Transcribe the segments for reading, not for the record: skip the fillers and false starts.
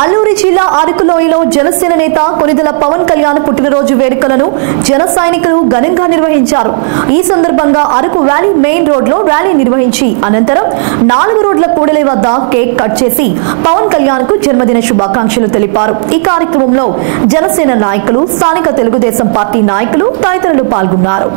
అల్లూరి జిల్లా అరకులోయలో జనసేన నేత కొనిదెల పవన్ కళ్యాణ్ పుట్టినరోజు వేడుకలను జన సైనికులు ఘనంగా నిర్వహించారు. ఈ సందర్భంగా అరకు వ్యాలీ మెయిన్ రోడ్ లో ర్యాలీ నిర్వహించి అనంతరం 4 రోడ్ల కూడలి వద్ద కేక్ కట్ చేసి పవన్ కళ్యాణ్ కు జన్మదిన శుభాకాంక్షలు తెలిపారు. ఈ కార్యక్రమంలో జనసేన నాయకులు, స్థానిక తెలుగుదేశం పార్టీ నాయకులు తదితరులు పాల్గొన్నారు.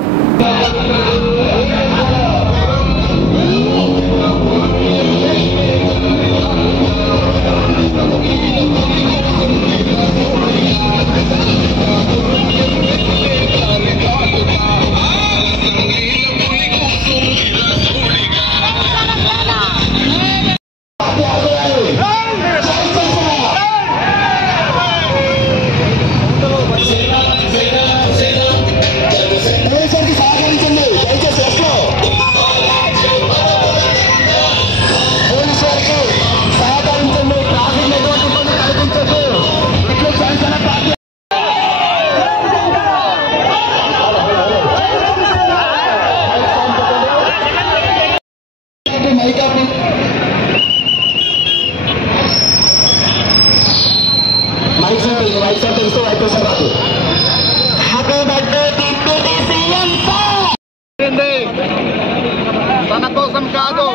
తన కోసం కాదు,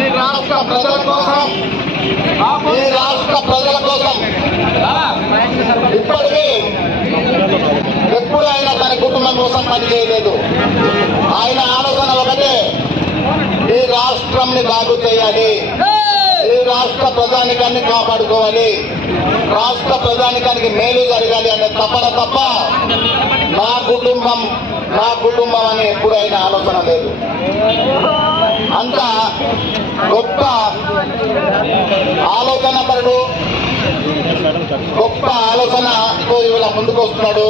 ఈ రాష్ట్ర ప్రజల కోసం, ఈ రాష్ట్ర ప్రజల కోసం ఇప్పటికీ ఎప్పుడు ఆయన తన కుటుంబం కోసం పనిచేయలేదు. ఆయన ఆలోచన ఒకటే, ఈ రాష్ట్రంని బాగు చేయాలి, ఈ రాష్ట్ర ప్రజానికాన్ని కాపాడుకోవాలి, రాష్ట్ర ప్రజానికానికి మేలు జరగాలి అనే తపన తప్ప నా కుటుంబం అని ఎప్పుడు ఆయన ఆలోచన లేదు. అంత గొప్ప ఆలోచన పరుడు, గొప్ప ఆలోచనతో ఇవాళ ముందుకు వస్తున్నాడు.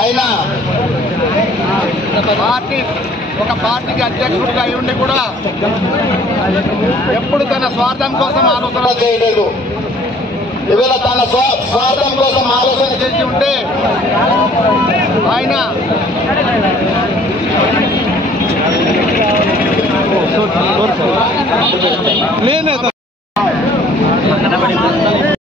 ఆయన ఒక పార్టీకి అధ్యక్షుడిగా అయి ఉండి కూడా ఎప్పుడు తన స్వార్థం కోసం ఆలోచన చేయలేదు. ఇవాళ తన స్వార్థం కోసం ఆలోచన చేసి ఉంటే ఆయన